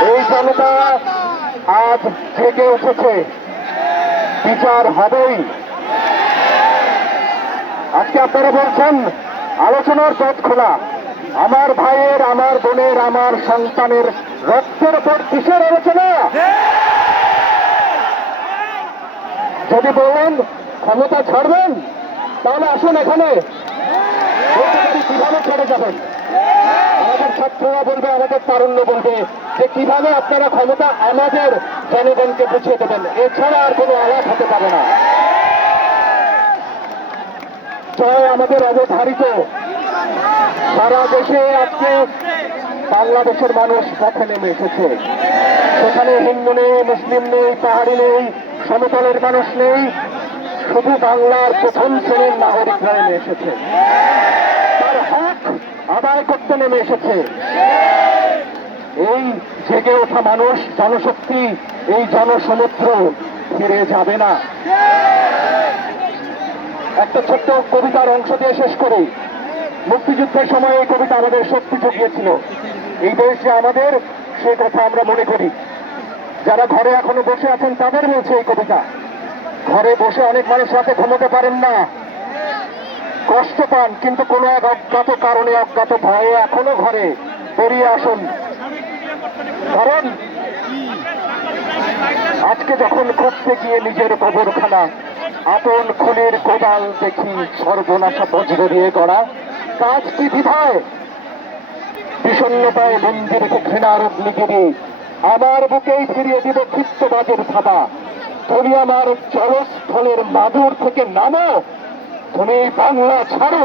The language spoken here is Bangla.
জনতা আজ জেগে উঠেছে বিচার হবেই। আজকে আপনারা বলছেন, আলোচনার পথ খোলা। আমার ভাইয়ের, আমার বোনের, আমার সন্তানের রক্তের উপর কিসের আলোচনা? যদি বলেন ক্ষমতা ছাড়বেন, তাহলে আসুন এখানে। কীভাবে ছেড়ে যাবেন? আমাদের ছাত্ররা বলবে, আমাদের তারুণ্য বলবে যে কীভাবে আপনারা ক্ষমতা আমাদের জনগণকে বুঝিয়ে দেবেন। এছাড়া আর কোনো আলাপ হতে পারে না। জয় আমাদের অবধারিত। সারা দেশে আজকে বাংলাদেশের মানুষ পথে নেমে এসেছে। সেখানে হিন্দু নেই, মুসলিম নেই, পাহাড়ি নেই, সমতলের মানুষ নেই, শুধু বাংলার প্রথম শ্রেণির নাগরিকরা নেমে এসেছে। তার হক আদায় করতে নেমে এসেছে। এই জেগে ওঠা মানুষ, জনশক্তি, এই জনসমুদ্র ফিরে যাবে না। একটা ছোট্ট কবিতার অংশ দিয়ে শেষ করি। মুক্তিযুদ্ধের সময় এই কবিতা আমাদের শক্তি জুগিয়েছিল। এই দেশ যে আমাদের, সে কথা আমরা মনে করি। যারা ঘরে এখনও বসে আছেন, তাদের বলছে এই কবিতা। ঘরে বসে অনেক মানুষ রাতে ঘুমোতে পারেন না। কষ্ট পান, কিন্তু কোনো এক অজ্ঞাত কারণে, অজ্ঞাত ভয়ে এখনও ঘরে বেরিয়ে আসুন। কারণ আজকে যখন খুঁজতে গিয়ে নিজের কবরখানা, আপন খুনের কোদাল দেখি সর্বনাশা বজ্র দিয়ে গড়া। কাজ কি বিধায়, বিষণ্ণতায় বন্দি রেখে ঘৃণার অগ্নিগিরি। আমার বুকেই ফিরিয়ে দিব ক্ষিপ্তবাজের থাবা। তুমি আমার জলস্থলের মাদুর থেকে নামো। তুমি বাংলা ছাড়ো।